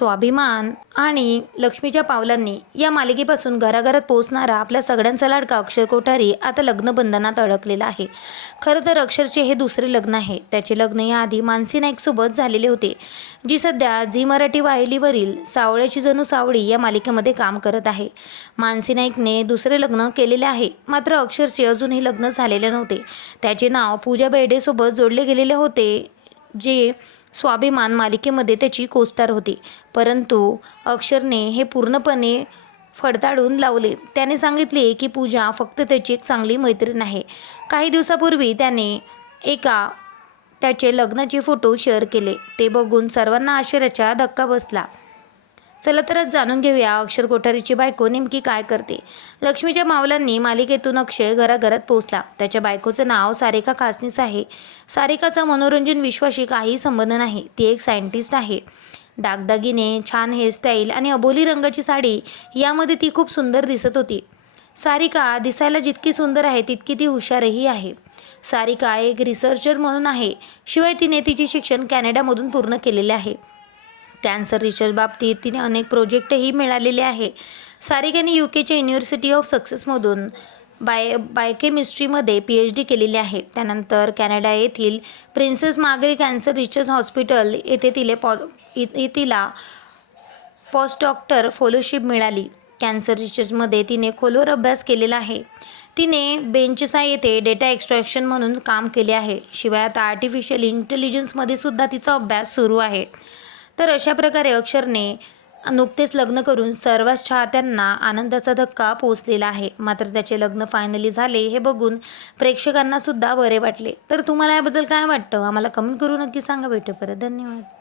स्वाभिमान आणि लक्ष्मीच्या पावलांनी या मालिकेपासून घराघरात पोहोचणारा आपल्या सगळ्यांचा लाडका अक्षर कोठारी आता लग्नबंधनात अडकलेला आहे. खरं तर अक्षरचे हे दुसरे लग्न आहे. त्याचे लग्न याआधी मानसी नाईकसोबत झालेले होते जी सध्या झी मराठी वाहिलीवरील सावळ्याची जणू सावळी या मालिकेमध्ये काम करत आहे. मानसी नाईकने दुसरे लग्न केलेले आहे मात्र अक्षरचे अजूनही लग्न झालेले नव्हते. त्याचे नाव पूजा बेडेसोबत जोडले गेलेले होते जे स्वाभिमान मालिकेमध्ये त्याची कोस्टार होती. परंतु अक्षरने हे पूर्णपणे फडताळून लावले. त्याने सांगितले की पूजा फक्त त्याची एक चांगली मैत्रीण आहे. काही दिवसापूर्वी त्याने एका त्याचे लग्नाचे फोटो शेअर केले. ते बघून सर्वांना आश्चर्याचा धक्का बसला. चला तर जाणून घेऊया. अक्षर कोठारीची बायको नेमकी काय करते? लक्ष्मीच्या मावलांनी मालिकेतून अक्षय घराघरात पोहोचला. त्याच्या बायकोचं नाव सारिका खासनीस आहे. सारिकाचा मनोरंजन विश्वाशी काही संबंध नाही. ती एक सायंटिस्ट आहे. दागदागिने छान हेअरस्टाईल आणि अबोली रंगाची साडी यामध्ये ती खूप सुंदर दिसत होती. सारिका दिसायला जितकी सुंदर आहे तितकी ती हुशारही आहे. सारिका एक रिसर्चर म्हणून आहे. शिवाय तिने तिचे शिक्षण कॅनडामधून पूर्ण केलेले आहे. कॅन्सर रिसर्च बाबतीत तिने अनेक प्रोजेक्टही मिळालेले आहे. सारिकाने यू केच्या युनिव्हर्सिटी ऑफ सक्सेसमधून बाय बायोकेमिस्ट्रीमध्ये पी एच डी केलेली आहे. त्यानंतर कॅनडा येथील Princess Margaret cancer research hospital येथे तिले पॉ इ- तिला पोस्ट डॉक्टर मिळाली. कॅन्सर रिसर्चमध्ये तिने खोलवर अभ्यास केलेला आहे. तिने बेंचसा येथे डेटा एक्स्ट्रॅक्शन म्हणून काम केले आहे. शिवाय आता आर्टिफिशियल इंटेलिजन्समध्ये सुद्धा तिचा अभ्यास सुरू आहे. तर अशा प्रकारे अक्षरने नुकतेच लग्न करून सर्वच चाहत्यांना आनंदाचा धक्का पोचलेला आहे. मात्र त्याचे लग्न फायनली झाले हे बघून प्रेक्षकांना सुद्धा बरे वाटले. तर तुम्हाला याबद्दल काय वाटतं? आम्हाला कमेंट करू नक्की सांगा. भेटू परत. धन्यवाद.